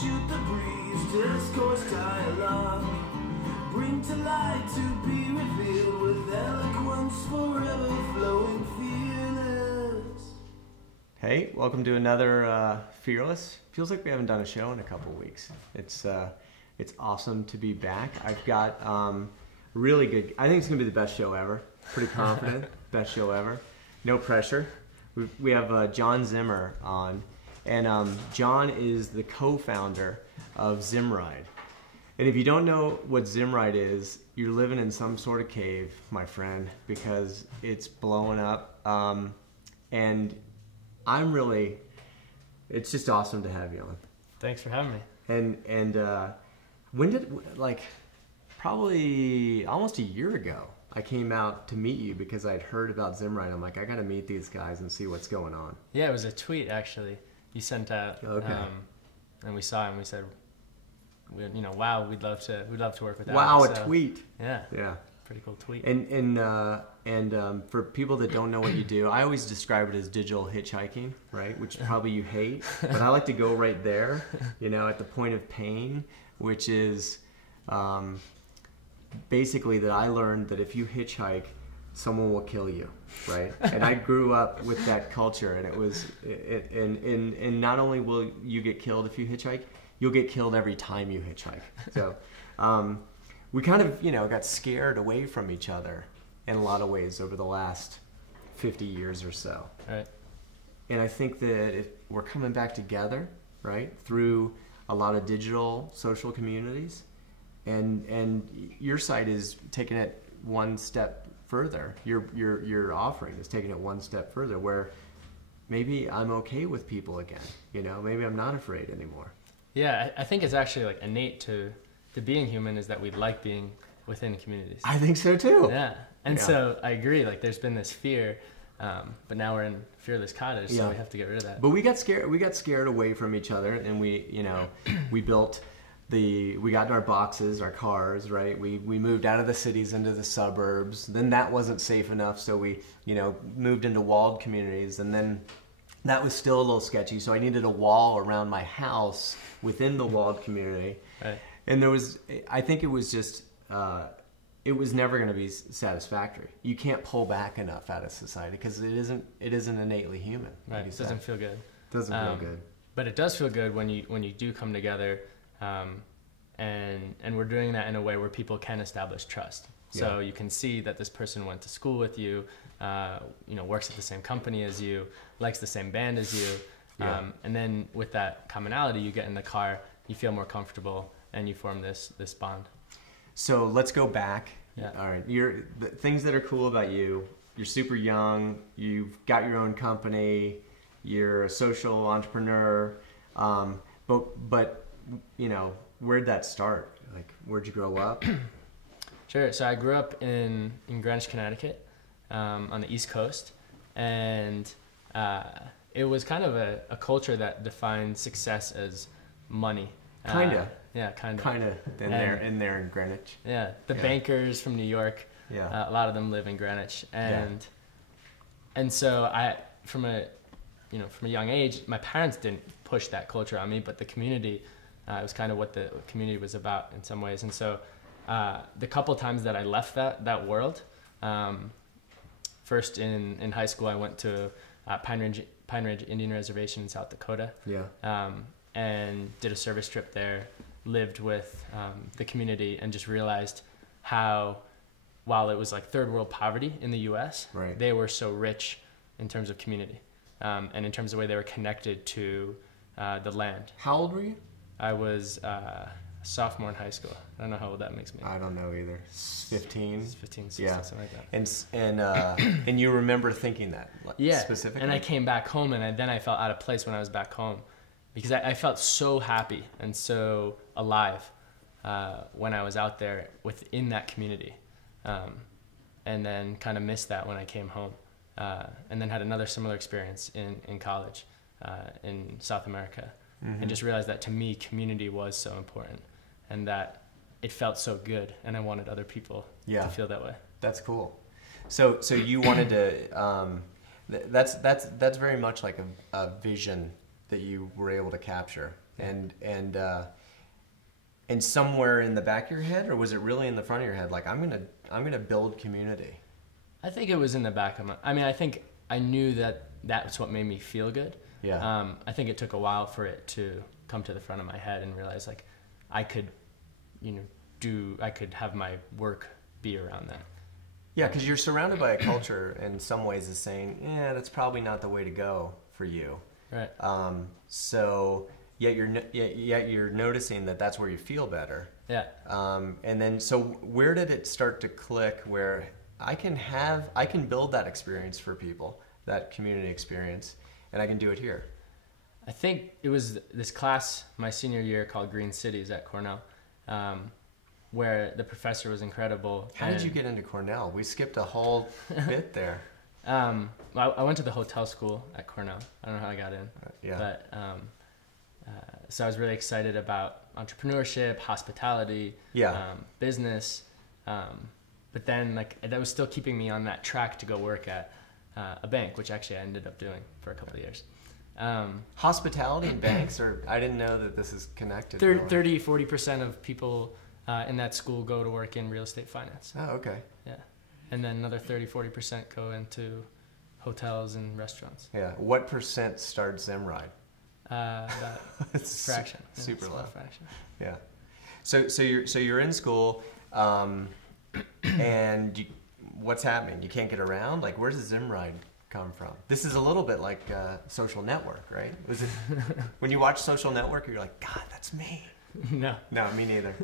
shoot the breeze, discourse dialogue. Bring to light to be revealed with eloquence forever flowing fearless. Hey, welcome to another Fearless. Feels like we haven't done a show in a couple weeks. It's awesome to be back. I've got really good, I think it's gonna be the best show ever. Pretty confident, best show ever. No pressure. We have John Zimmer on, and John is the co-founder of Zimride. And if you don't know what Zimride is, you're living in some sort of cave, my friend, because it's blowing up. And it's just awesome to have you on. Thanks for having me. And when did, probably almost a year ago, I came out to meet you because I'd heard about Zimride. I'm like, I got to meet these guys and see what's going on. Yeah, it was a tweet actually you sent out. Okay. And we saw it and we said, wow, we'd love to work with that. Wow, a tweet. Yeah. Yeah. Pretty cool tweet. And for people that don't know what you do, I always describe it as digital hitchhiking, right? Which probably you hate, but I like to go right there, at the point of pain, which is basically that I learned that if you hitchhike, someone will kill you, right? And I grew up with that culture, and and not only will you get killed if you hitchhike, you'll get killed every time you hitchhike. So we kind of, got scared away from each other in a lot of ways over the last 50 years or so. Right. And I think that we're coming back together, right, through a lot of digital social communities. And your site is taking it one step further. Your offering is taking it one step further, where maybe I'm okay with people again. Maybe I'm not afraid anymore. Yeah, I think it's actually like innate to being human is that we like being within communities. I think so too. Yeah, and so I agree. Like, there's been this fear, but now we're in FearLess Cottage, so we have to get rid of that. But we got scared away from each other, and we built. We got our boxes, our cars, right? We moved out of the cities into the suburbs. Then that wasn't safe enough, so we, moved into walled communities, and then that was still a little sketchy. So I needed a wall around my house within the walled community. Right. And I think it was just, it was never going to be satisfactory. You can't pull back enough out of society because it isn't innately human. Right. It doesn't feel good. Doesn't feel good. But it does feel good when you do come together. And we're doing that in a way where people can establish trust. So you can see that this person went to school with you, works at the same company as you, likes the same band as you. And then with that commonality, you get in the car, you feel more comfortable, and you form this bond. So let's go back. Yeah. All right. The things that are cool about you, you're super young, you've got your own company, you're a social entrepreneur, but where'd that start? Like, where'd you grow up? Sure. So I grew up in Greenwich, Connecticut, on the East Coast, and it was kind of a culture that defined success as money. Kinda. Yeah, kinda. Kinda in there in Greenwich. Yeah, the bankers from New York. Yeah. A lot of them live in Greenwich, and so I, from a young age, my parents didn't push that culture on me, but the community. It was kind of what the community was about in some ways. And so the couple times that I left that world, first in high school, I went to Pine Ridge Indian Reservation in South Dakota. Yeah. And did a service trip there, lived with the community, and just realized how, while it was like third world poverty in the U.S., right, they were so rich in terms of community and in terms of the way they were connected to the land. How old were you? I was a sophomore in high school. I don't know how old that makes me. I don't know either. 15? 15, 16, something like that. And you remember thinking that specifically? And I came back home, and then I felt out of place when I was back home because I felt so happy and so alive when I was out there within that community. And then kind of missed that when I came home. And then had another similar experience in college in South America. Mm-hmm. And just realized that to me, community was so important, and that it felt so good, and I wanted other people to feel that way. That's cool. So you wanted to. That's very much like a vision that you were able to capture, and somewhere in the back of your head, or was it really in the front of your head? Like, I'm gonna build community. I think it was in the back of my. I mean, I think I knew that that's what made me feel good. Yeah. I think it took a while for it to come to the front of my head and realize like I could, I could have my work be around that. Yeah, because you're surrounded by a culture in some ways is saying, yeah, that's probably not the way to go for you. Right. So yet you're noticing that that's where you feel better. Yeah. And then so where did it start to click where I can build that experience for people, that community experience, and I can do it here? I think it was this class my senior year called Green Cities at Cornell, where the professor was incredible. How did you get into Cornell? We skipped a whole bit there. I went to the hotel school at Cornell. I don't know how I got in. Yeah. But so I was really excited about entrepreneurship, hospitality, business. But then that was still keeping me on that track to go work at a bank, which actually I ended up doing for a couple of years. Hospitality and banks, or I didn't know that this is connected. 30-40% of people in that school go to work in real estate finance. Oh, okay. Yeah. And then another 30-40% go into hotels and restaurants. Yeah. What percent started Zimride? About It's fraction. Super low. Fraction. Yeah. So you're in school, and what's happening? You can't get around. Like, where does Zimride come from? This is a little bit like Social Network, right? Was it when you watch Social Network, you're like, God, that's me? No, me neither.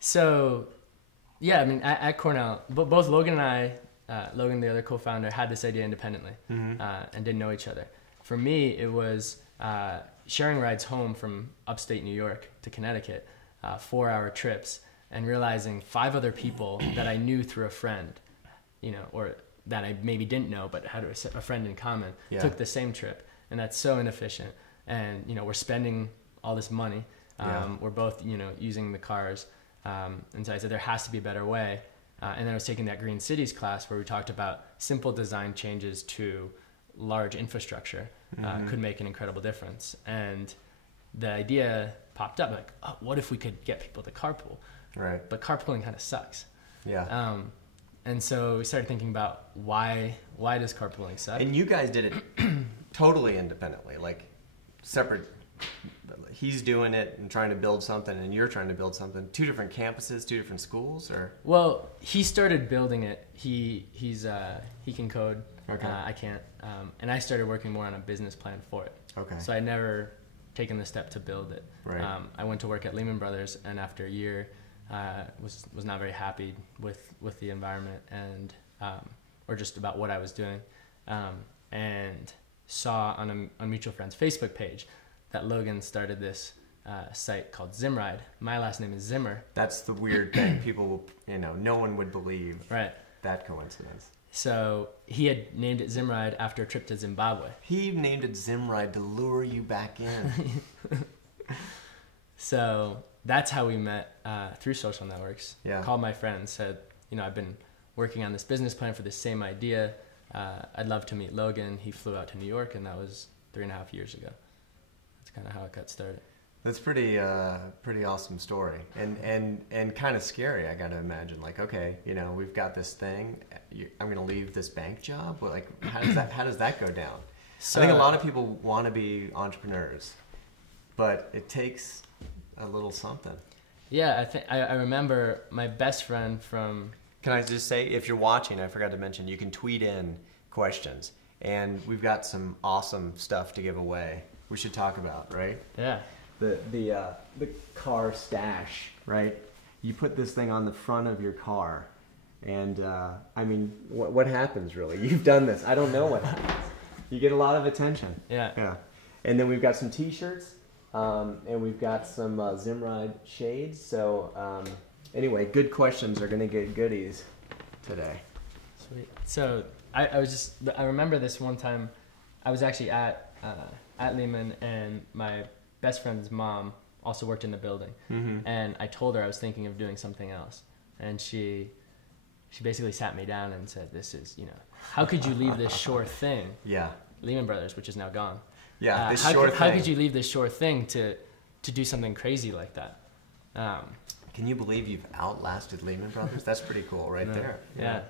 So, yeah, I mean, at Cornell, both Logan and I, Logan, the other co-founder, had this idea independently and didn't know each other. For me, it was sharing rides home from upstate New York to Connecticut, 4-hour trips, and realizing 5 other people that I knew through a friend, or that I maybe didn't know but had a friend in common, took the same trip. And that's so inefficient. And, we're spending all this money. We're both, using the cars. And so I said, there has to be a better way. And then I was taking that Green Cities class where we talked about simple design changes to large infrastructure could make an incredible difference. And the idea popped up like, oh, what if we could get people to carpool? Right. But carpooling kind of sucks. Yeah. And so we started thinking about why does carpooling suck? And you guys did it totally independently, like separate. He's doing it and trying to build something, and you're trying to build something. 2 different campuses, 2 different schools, or? Well, he started building it. He can code. Okay. I can't. And I started working more on a business plan for it. Okay. So I'd never taken the step to build it. Right. I went to work at Lehman Brothers, and after a year, was not very happy with the environment and or just about what I was doing, and saw on a mutual friend's Facebook page that Logan started this site called Zimride. My last name is Zimmer. That's the weird thing. People will, no one would believe that coincidence. So he had named it Zimride after a trip to Zimbabwe. He named it Zimride to lure you back in. So that's how we met through social networks. Yeah. Called my friend, said, I've been working on this business plan for this same idea. I'd love to meet Logan. He flew out to New York, and that was 3.5 years ago. That's kind of how it got started. That's pretty awesome story, and kind of scary. I got to imagine, like, okay, we've got this thing. I'm going to leave this bank job. Well, like, how does that go down? So, I think a lot of people want to be entrepreneurs, but it takes a little something. Yeah, I remember my best friend from. Can I just say, if you're watching, I forgot to mention, you can tweet in questions, and we've got some awesome stuff to give away. We should talk about, right? Yeah. The car stash, right? You put this thing on the front of your car, and I mean, what happens really? You've done this. I don't know what happens. You get a lot of attention. Yeah. Yeah. And then we've got some T-shirts, and we've got some Zimride shades. So anyway, good questions are gonna get goodies today. Sweet. So I remember this one time. I was actually at Lehman, and my best friend's mom also worked in the building. Mm-hmm. And I told her I was thinking of doing something else. And she basically sat me down and said, this is, how could you leave this sure thing? Yeah. Lehman Brothers, which is now gone. Yeah, this how could you leave this sure thing to do something crazy like that? Can you believe you've outlasted Lehman Brothers? That's pretty cool right there. Yeah.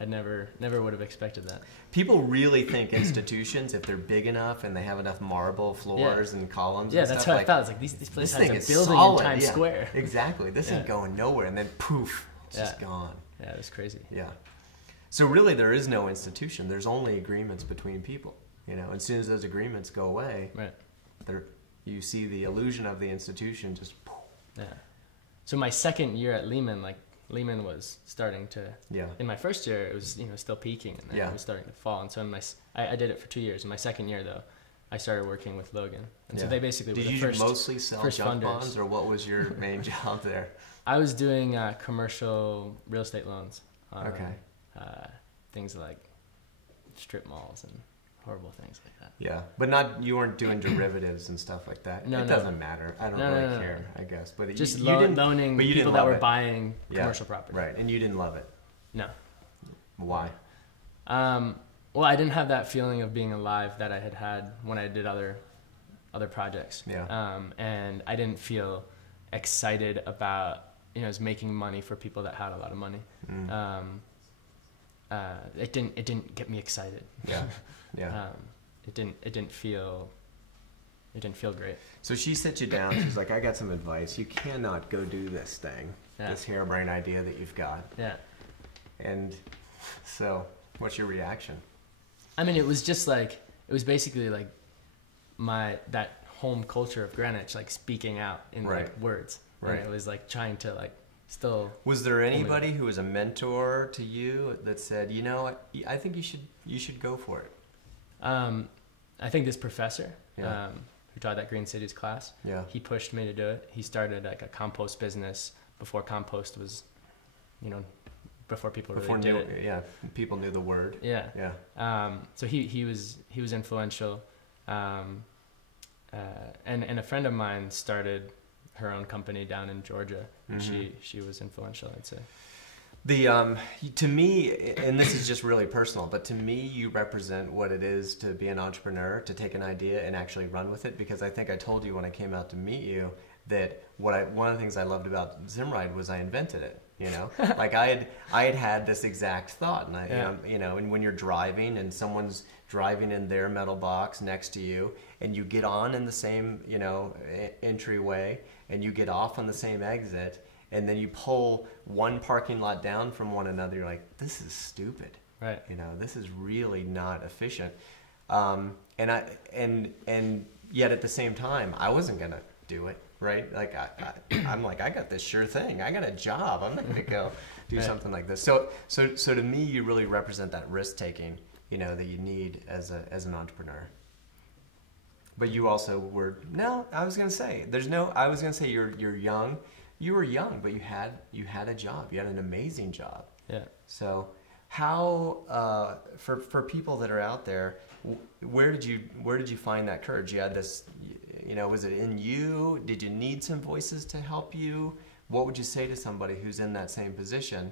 I never would have expected that. People really think institutions, if they're big enough and they have enough marble floors and columns and that's stuff, what I felt. It's like these places have a building solid. in Times Square. Exactly. This ain't going nowhere, and then poof, it's just gone. Yeah, it was crazy. Yeah. So really there is no institution. There's only agreements between people. You know, as soon as those agreements go away, you see the illusion of the institution just poof. Yeah. So my second year at Lehman, Lehman was starting to. Yeah. In my first year, it was still peaking, and then it was starting to fall. And so I did it for 2 years. In my second year, though, I started working with Logan, and so they basically were the first. Did you mostly sell junk bonds, or what was your main job there? I was doing commercial real estate loans. Things like strip malls and horrible things like that. Yeah, but you weren't doing derivatives and stuff like that. It doesn't matter. I don't really care, I guess. But just loaning people that were buying commercial property. Right, and you didn't love it. No. Why? Well, I didn't have that feeling of being alive that I had when I did other projects. Yeah. And I didn't feel excited about making money for people that had a lot of money. It didn't get me excited. Yeah. Yeah. It didn't feel great. So she sits you down. She's like, I got some advice. You cannot go do this thing, this harebrained idea that you've got. Yeah. And so what's your reaction? I mean, it was just it was basically that home culture of Greenwich, speaking out in words. Right. And it was trying to still. Was there anybody who was a mentor to you that said, I think you should go for it? I think this professor who taught that Green Cities class, he pushed me to do it. He started a compost business before compost was, before people really did it. Yeah, people knew the word. Yeah. Yeah. So he was influential. And a friend of mine started her own company down in Georgia, and she was influential, I'd say. To me, and this is just really personal, but to me, you represent what it is to be an entrepreneur, to take an idea and actually run with it. Because I think I told you when I came out to meet you that one of the things I loved about Zimride was I invented it. I had this exact thought, and and when you're driving and someone's driving in their metal box next to you, and you get on in the same entryway, and you get off on the same exit. And then you pull one parking lot down from one another. You're like, this is stupid. Right. This is really not efficient. And yet at the same time, I wasn't gonna do it. Right. I'm like, I got this sure thing. I got a job. I'm not gonna go do something like this. So to me, you really represent that risk taking, that you need as an entrepreneur. But you also were I was gonna say you're young. You were young, but you had a job. You had an amazing job. Yeah. So how for people that are out there, where did you find that courage? You had this, was it in you? Did you need some voices to help you? What would you say to somebody who's in that same position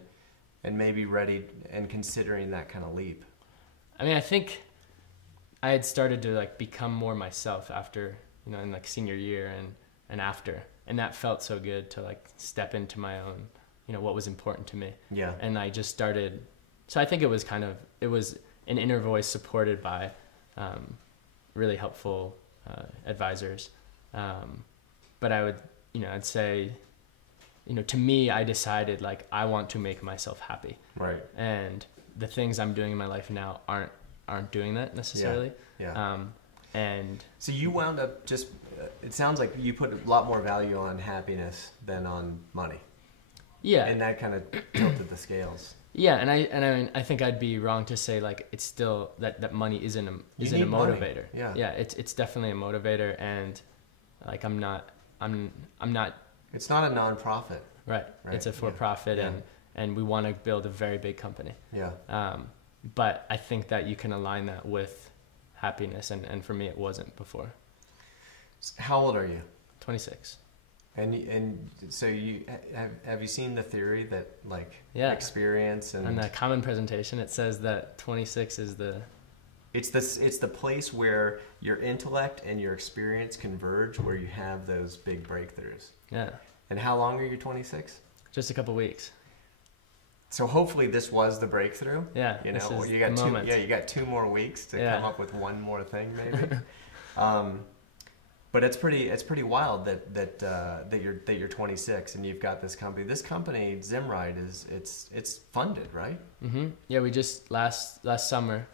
and maybe ready and considering that kind of leap? I mean, I think I had started to become more myself after, in senior year and after. And that felt so good to step into my own, what was important to me. Yeah. And I just started. So I think it was an inner voice supported by really helpful advisors. But I would, I'd say, to me, I decided I want to make myself happy. Right. And the things I'm doing in my life now aren't doing that necessarily. Yeah. And so you wound up just. It sounds like you put a lot more value on happiness than on money. Yeah. And that kind of tilted the scales. Yeah, and I think I'd be wrong to say it's still that money isn't a motivator. Money. Yeah. Yeah, it's definitely a motivator, and I'm not. It's not a nonprofit. Right. It's a for-profit, and we want to build a very big company. Yeah. But I think that you can align that with happiness, and for me it wasn't before. How old are you? 26. And so have you seen the theory that experience and on the common presentation it says that 26 is the It's the place where your intellect and your experience converge, where you have those big breakthroughs. Yeah. And how long are you 26? Just a couple weeks. So hopefully this was the breakthrough. Yeah. You this know, is you got the two. moment. Yeah, you got 2 more weeks to Yeah. come up with one more thing, maybe. But it's pretty wild that you're 26 and you've got this company. This company, Zimride, it's funded, right? Mm-hmm. Yeah, we just last summer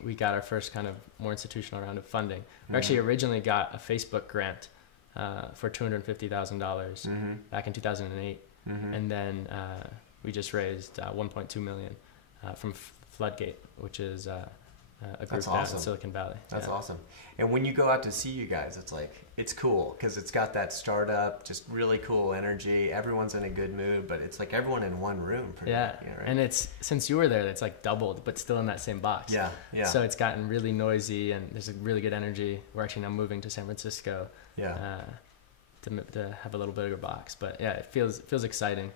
we got our first kind of more institutional round of funding. We actually originally got a Facebook grant for $250,000 back in 2008, and then we just raised 1.2 million from Floodgate, which is a group That's down awesome. in Silicon Valley. That's awesome. And when you go out to see you guys, it's cool because it's got that startup, just really cool energy. Everyone's in a good mood, but it's like everyone in one room. Yeah, right? And it's, since you were there, it's like doubled, but still in that same box. Yeah, yeah. So it's gotten really noisy, and there's a really good energy. We're actually now moving to San Francisco. Yeah. To have a little bigger box, but yeah, it feels exciting.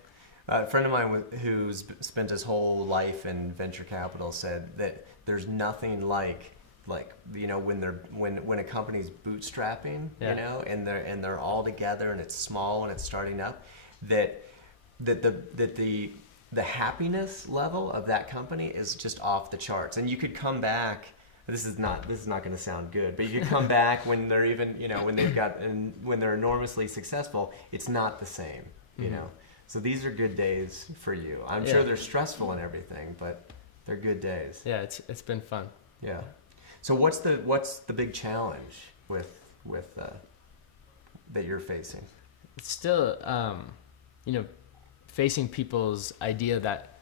A friend of mine who's spent his whole life in venture capital said that there's nothing like you know when a company's bootstrapping, Yeah. you know, and they're all together and it's small and it's starting up, that the happiness level of that company is just off the charts. And you could come back. This is not going to sound good, but you could come back when they're even, you know, when they're enormously successful. It's not the same, you know. So these are good days for you. I'm sure they're stressful and everything, but they're good days. Yeah, it's been fun. Yeah. So what's the big challenge with that you're facing? It's still, you know, facing people's idea that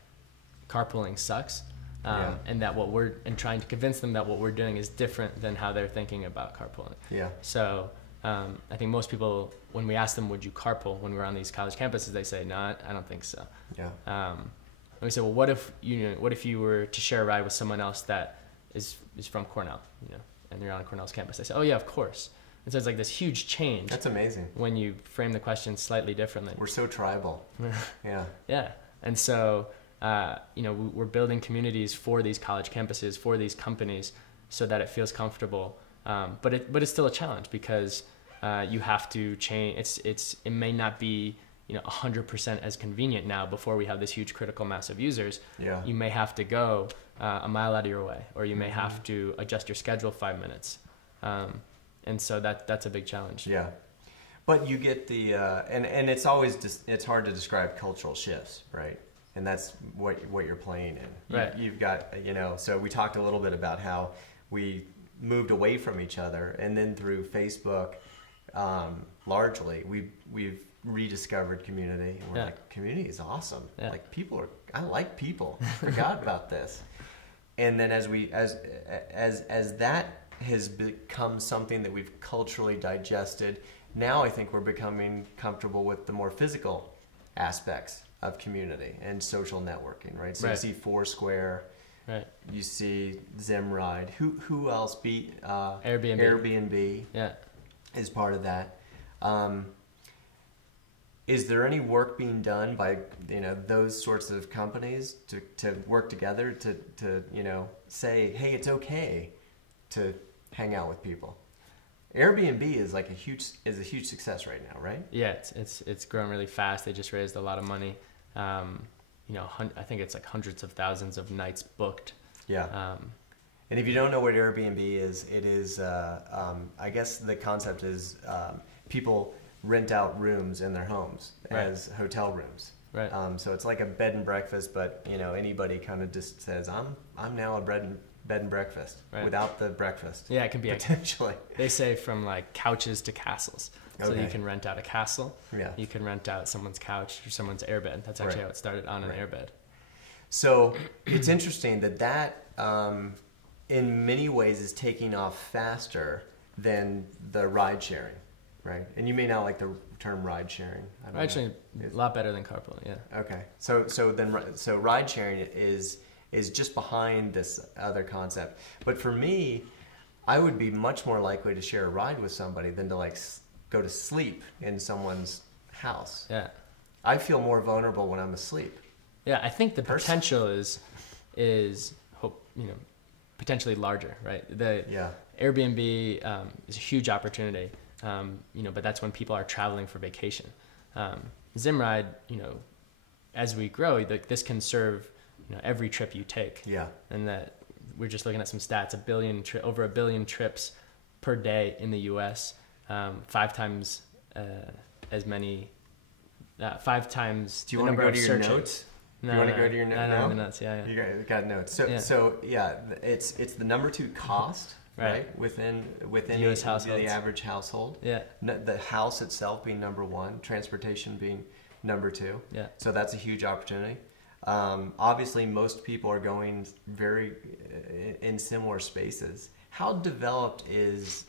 carpooling sucks, and that trying to convince them that what we're doing is different than how they're thinking about carpooling. Yeah. So I think most people, when we ask them, would you carpool when we're on these college campuses, they say, no, I don't think so. Yeah. And we say, well, what if you were to share a ride with someone else that is from Cornell, you know, and you're on Cornell's campus? They say, oh yeah, of course. And so it's like this huge change. That's amazing. When you frame the question slightly differently. We're so tribal. Yeah. Yeah. And so, you know, we're building communities for these college campuses, for these companies, so that it feels comfortable. But it's still a challenge because you have to change. It may not be, you know, 100% as convenient now before we have this huge critical mass of users. Yeah. You may have to go a mile out of your way, or you may have to adjust your schedule 5 minutes. And so that's a big challenge. Yeah. But you get the, and it's always it's hard to describe cultural shifts, right? And that's what you're playing in. Right. You've got, you know, so we talked a little bit about how we moved away from each other, and then through Facebook, largely we've rediscovered community, and we're like, community is awesome. Yeah. Like I like people. Forgot about this. And then as that has become something that we've culturally digested, now I think we're becoming comfortable with the more physical aspects of community and social networking, right? So you see Foursquare, right? You see Zimride. Who else? Airbnb. Yeah, is part of that. Is there any work being done by, you know, those sorts of companies to work together to you know, say, hey, it's okay to hang out with people? Airbnb is like a huge success right now, right? Yeah, it's grown really fast. They just raised a lot of money. You know, I think it's like hundreds of thousands of nights booked. Yeah. And if you don't know what Airbnb is, it is, I guess the concept is people rent out rooms in their homes as hotel rooms. Right. So it's like a bed and breakfast, but you know, anybody kind of just says, I'm now a bed and breakfast without the breakfast. Yeah, it can be potentially. They say from like couches to castles. So you can rent out a castle. Yeah. You can rent out someone's couch or someone's airbed. That's actually how it started, on an airbed. So it's interesting that in many ways is taking off faster than the ride sharing, right? And you may not like the term ride sharing. Ride sharing is a lot better than carpooling, yeah. Okay. So ride sharing is just behind this other concept. But for me, I would be much more likely to share a ride with somebody than to like go to sleep in someone's house. Yeah. I feel more vulnerable when I'm asleep. Yeah, I think the potential is hope, you know, potentially larger, right? Yeah. Airbnb is a huge opportunity, but that's when people are traveling for vacation. Zimride, as we grow, this can serve, every trip you take. Yeah. And that we're just looking at some stats, over 1 billion trips per day in the U.S., 5 times as many, 5 times Do you the want to number go of to your searches. notes? No, you want to no, go to your notes no, now? the notes, yeah. You got notes. So it's the number 2 cost, right? Within the US households. The average household. Yeah. The house itself being number 1, transportation being number 2. Yeah. So that's a huge opportunity. Obviously, most people are going very in similar spaces. How developed is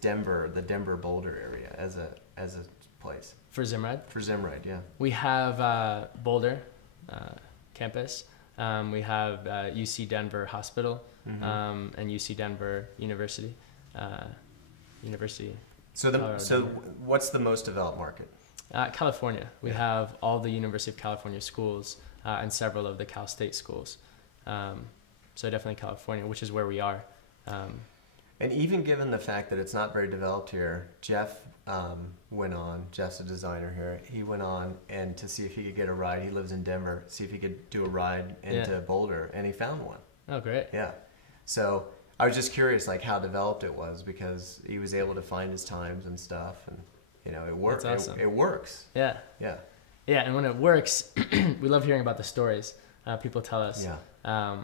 Denver, the Denver Boulder area as a place? For Zimride? For Zimride, yeah. We have Boulder campus. We have UC Denver Hospital, and UC Denver University. So what's the most developed market? California. We have all the University of California schools and several of the Cal State schools. So definitely California, which is where we are. And even given the fact that it's not very developed here, Jeff's a designer here, he went on and to see if he could get a ride. He lives in Denver, see if he could do a ride into Boulder, and he found one. Oh, great. Yeah. So I was just curious, like, how developed it was, because he was able to find his times and stuff, and it works. That's awesome. It works. Yeah. Yeah. Yeah, and when it works, we love hearing about the stories. People tell us. Yeah.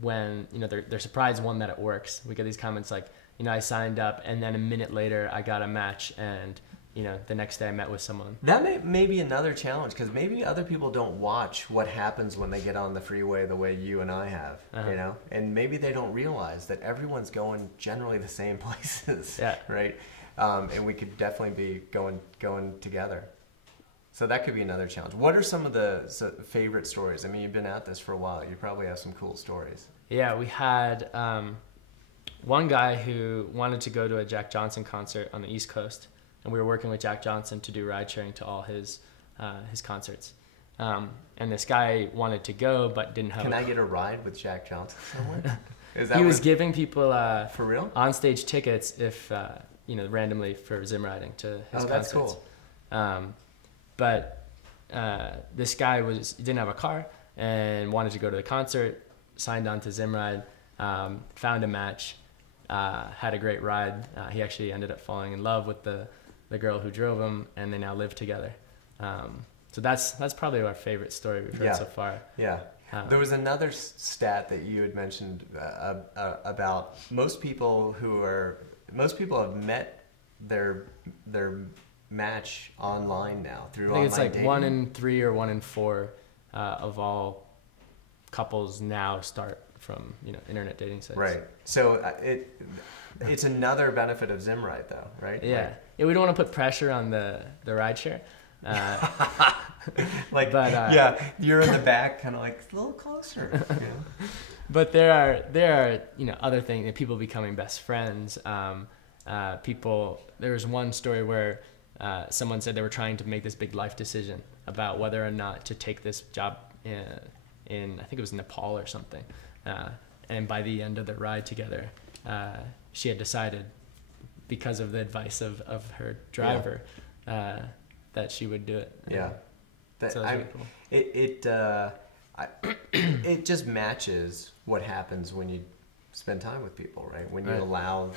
When they're surprised that it works. We get these comments like, I signed up and then a minute later I got a match, and the next day I met with someone. That may be another challenge, because maybe other people don't watch what happens when they get on the freeway the way you and I have, and maybe they don't realize that everyone's going generally the same places, right? And we could definitely be going together. So that could be another challenge. What are some of the favorite stories? I mean, you've been at this for a while. You probably have some cool stories. Yeah, we had one guy who wanted to go to a Jack Johnson concert on the East Coast, and we were working with Jack Johnson to do ride sharing to all his concerts. And this guy wanted to go but didn't have. Can I get a ride with Jack Johnson somewhere? He was giving people for real on-stage tickets if randomly for Zimriding to his concerts. Oh, that's cool. But this guy didn't have a car and wanted to go to the concert, signed on to Zimride, found a match, had a great ride. He actually ended up falling in love with the girl who drove him, and they now live together. So that's probably our favorite story we've heard so far. Yeah. There was another stat that you had mentioned about most people have met their match online now through online dating. I think it's like 1 in 3 or 1 in 4 of all couples now start from internet dating sites. Right. So it's another benefit of Zimride, though, right? Yeah. Yeah. We don't want to put pressure on the rideshare. You're in the back, kind of like a little closer. Yeah. But there are other things, people becoming best friends. There was one story where someone said they were trying to make this big life decision about whether or not to take this job in I think it was Nepal or something. And by the end of the ride together, she had decided, because of the advice of her driver, that she would do it. Yeah. So really cool. It just matches what happens when you spend time with people, right? When you allow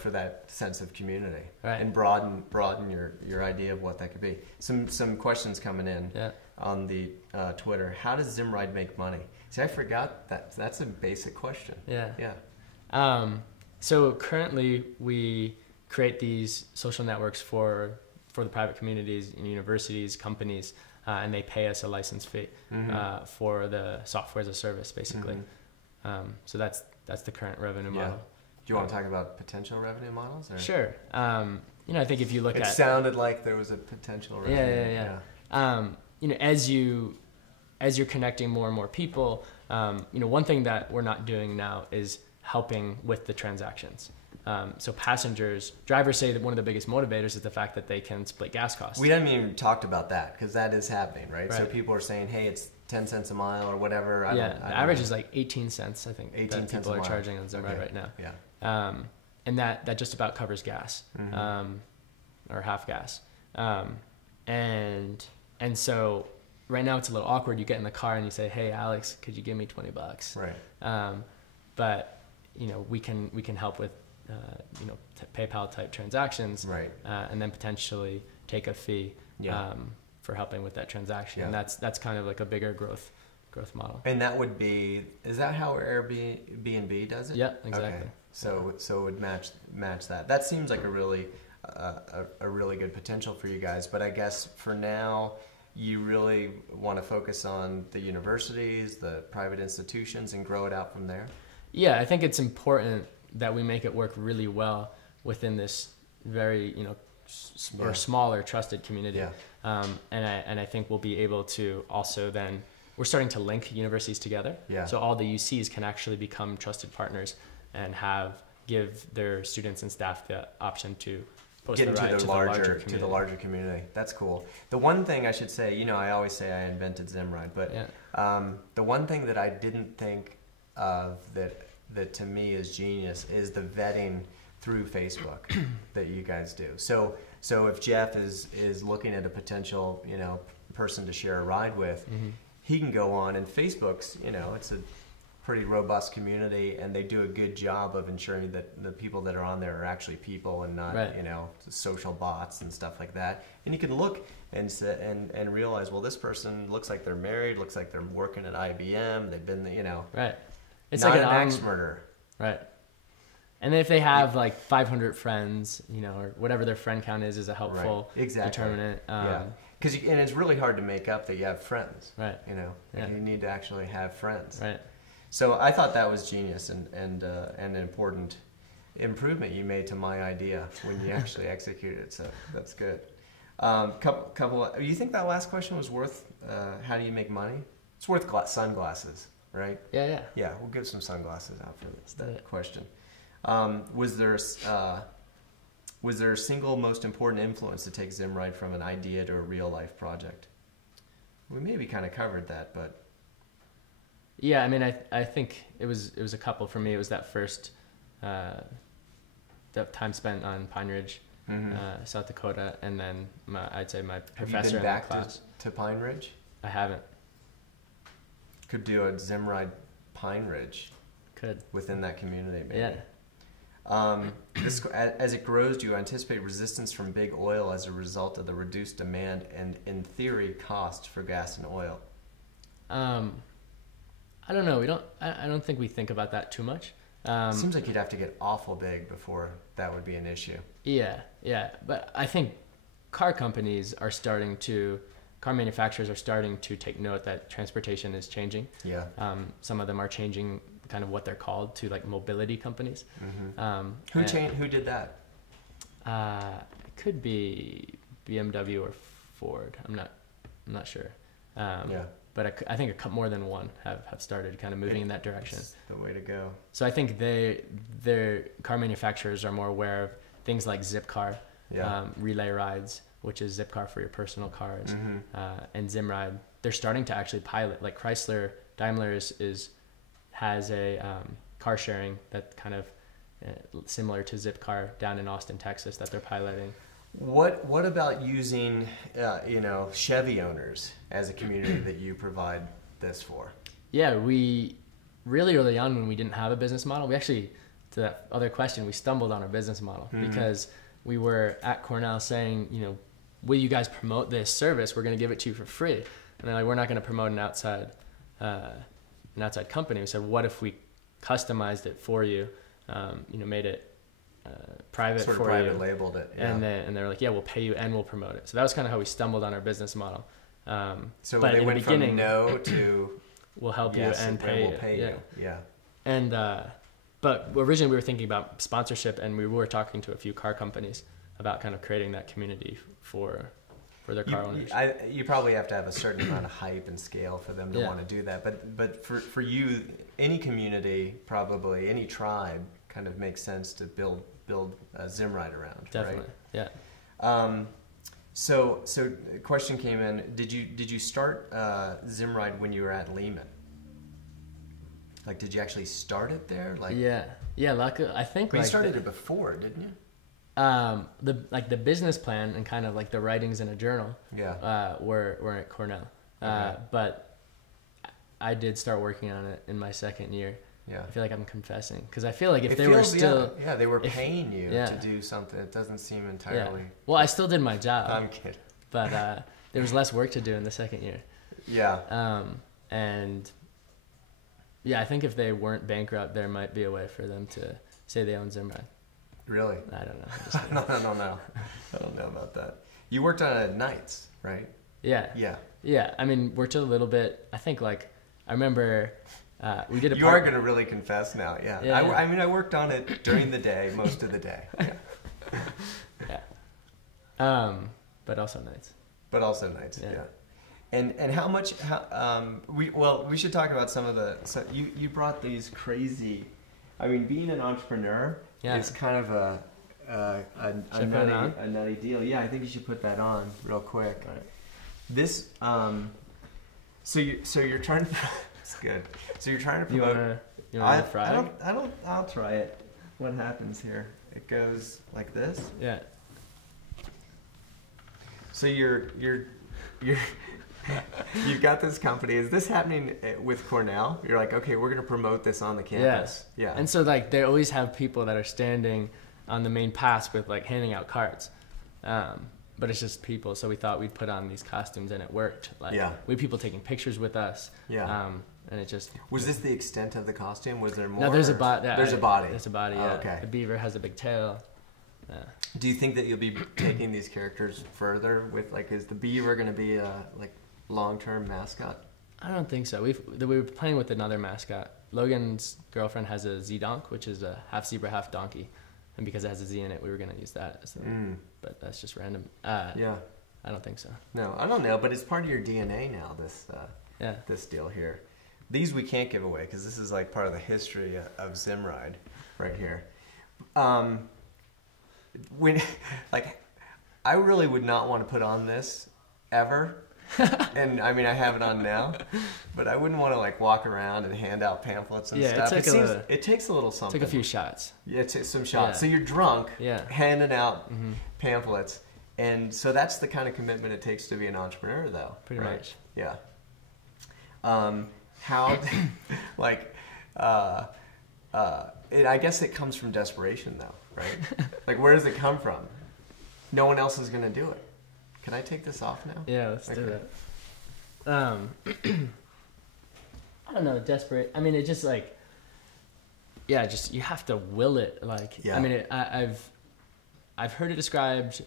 for that sense of community, and broaden your idea of what that could be. Some questions coming in on the Twitter. How does Zimride make money? See, I forgot that. That's a basic question. Yeah. So currently we create these social networks for the private communities and universities, companies, and they pay us a license fee for the software as a service, basically. So that's the current revenue model. Do you want to talk about potential revenue models? Or? Sure. I think if you look it sounded like there was a potential revenue. As you're connecting more and more people, one thing that we're not doing now is helping with the transactions. So drivers say that one of the biggest motivators is the fact that they can split gas costs. We haven't even talked about that because that is happening, right? So Right. people are saying, hey, it's 10 cents a mile or whatever. The average is like 18 cents, I think, 18 that cents people a are mile. charging on Zimride Okay. right now. Yeah. And that just about covers gas, or half gas. And so right now it's a little awkward. You get in the car and you say, hey, Alex, could you give me $20? Right. But we can help with PayPal type transactions, Right. And then potentially take a fee for helping with that transaction. Yeah. And that's kind of like a bigger growth model. And that would be, is that how Airbnb does it? Yeah, exactly. Okay. So it would match that. That seems like a really good potential for you guys. But I guess for now, you really want to focus on the universities, the private institutions, and grow it out from there. Yeah, I think it's important that we make it work really well within this very or smaller trusted community. Yeah. And I think we'll be able to also then, we're starting to link universities together. Yeah. So all the UCs can actually become trusted partners and give their students and staff the option to post Get the ride into to the larger community. That's cool. The one thing I should say, I always say I invented Zimride, but the one thing that I didn't think of that to me is genius is the vetting through Facebook that you guys do. So if Jeff is looking at a potential person to share a ride with, he can go on, and Facebook's it's a pretty robust community, and they do a good job of ensuring that the people that are on there are actually people and not social bots and stuff like that. And you can look and realize, well, this person looks like they're married, looks like they're working at IBM, they've been right. It's not like an axe murderer. Right. And then if they have like 500 friends, or whatever their friend count is a helpful determinant. Because and it's really hard to make up that you have friends. Right. You need to actually have friends. Right. So I thought that was genius and an important improvement you made to my idea when you actually executed it. So that's good. Couple. You think that last question was worth? How do you make money? It's worth sunglasses, right? Yeah. Yeah, we'll give some sunglasses out for that question. Was there a single most important influence to take Zimride from an idea to a real life project? We maybe kind of covered that, but yeah, I mean, I think it was a couple for me. It was that first that time spent on Pine Ridge, South Dakota, and then I'd say my professor in that class. Have you been back to Pine Ridge? I haven't. Could do a Zimride Pine Ridge. Could. Within that community, maybe. Yeah. As it grows, do you anticipate resistance from big oil as a result of the reduced demand and, in theory, cost for gas and oil? I don't know. I don't think we think about that too much. Seems like you'd have to get awful big before that would be an issue. Yeah. But I think car manufacturers are starting to take note that transportation is changing. Yeah. Some of them are changing kind of what they're called to like mobility companies. Who did that? It could be BMW or Ford. I'm not sure. But I think more than one have started kind of moving in that direction. It's the way to go. So I think their car manufacturers are more aware of things like Zipcar, relay rides, which is Zipcar for your personal cars, and Zimride. They're starting to actually pilot. Like Chrysler, Daimler has a car sharing that kind of similar to Zipcar down in Austin, Texas, that they're piloting. What about using Chevy owners as a community that you provide this for? Yeah, we really early on when we didn't have a business model, we actually, to that other question, we stumbled on our business model because we were at Cornell saying, will you guys promote this service? We're going to give it to you for free. And they're like, we're not going to promote an outside company. We said, what if we customized it for you, made it private sort of for private you, labeled it, and they're like, yeah, we'll pay you and we'll promote it. So that was kind of how we stumbled on our business model. So but they in went the beginning, from no to we'll help yes, you and pay you. Yeah. And but originally we were thinking about sponsorship, and we were talking to a few car companies about kind of creating that community for their car owners. You probably have to have a certain amount of hype and scale for them to want to do that. But for you, any community, probably any tribe, kind of makes sense to build Zimride around. Definitely, right? yeah. So a question came in. Did you start Zimride when you were at Lehman? Like, did you actually start it there? Like, yeah. Luckily, I think you started it before, didn't you? The business plan and kind of like the writings in a journal. Yeah. Were at Cornell. Okay. But I did start working on it in my second year. Yeah. I feel like I'm confessing because I feel like if they were still they were paying you to do something. It doesn't seem entirely. Yeah. Well, I still did my job. I'm kidding. But there was less work to do in the second year. Yeah. And yeah, I think if they weren't bankrupt, there might be a way for them to say they own Zimride. Really? I don't know. No. I don't know about that. You worked on it at nights, right? Yeah. Yeah. Yeah. I mean, worked a little bit. I think like I remember we did a. You are going to really confess now, yeah. Yeah, I mean, I worked on it during the day, most of the day. Yeah. Yeah. But also nights. But also nights, yeah. And how much? We should talk about some of the. So you brought these crazy. I mean, being an entrepreneur is kind of a nutty deal. Yeah, I think you should put that on real quick. Right. This. So you're trying to. It's good. So you're trying to promote. You want to fry? I'll try it. What happens here? It goes like this. Yeah. So you're you've got this company. Is this happening with Cornell? You're like, okay, we're going to promote this on the campus. Yeah. And so like they always have people that are standing on the main pass with like handing out cards. But it's just people. So we thought we'd put on these costumes and it worked. Like we had people taking pictures with us. Yeah. And it just was this the extent of the costume? Was there more? No, there's a body. There's a body. There's a body. Yeah. Oh, okay. The beaver has a big tail. Do you think that you'll be taking these characters further with like? Is the beaver going to be a like long-term mascot? I don't think so. We were playing with another mascot. Logan's girlfriend has a Z-Donk, which is a half zebra, half donkey, and because it has a Z in it, we were going to use that. But that's just random. Yeah. I don't think so. No, I don't know, but it's part of your DNA now. This deal here. These we can't give away because this is like part of the history of Zimride, right here. When like, I really would not want to put on this ever. And I mean, I have it on now, but I wouldn't want to like walk around and hand out pamphlets and stuff. It takes a little something. Took a few shots. Yeah, it takes some shots. Yeah. So you're drunk, handing out Mm-hmm. pamphlets, and so that's the kind of commitment it takes to be an entrepreneur, though. Pretty much. Yeah. How, like, I guess it comes from desperation, though, right? Like, where does it come from? No one else is going to do it. Can I take this off now? Yeah, let's do that. I don't know, desperate. I mean, it just like, just you have to will it. Like, I mean, I've heard it described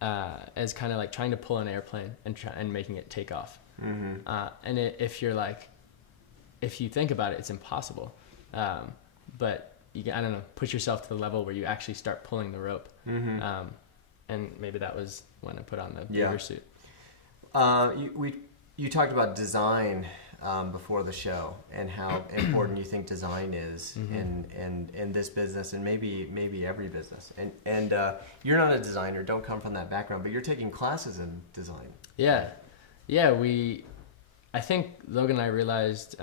as kind of like trying to pull an airplane and making it take off. Mm-hmm. And if you think about it, it's impossible. But I don't know, push yourself to the level where you actually start pulling the rope. Mm-hmm. And maybe that was when I put on the beaver suit. You talked about design before the show and how important you think design is in this business and maybe every business. And you're not a designer, don't come from that background, but you're taking classes in design. Yeah. I think Logan and I realized,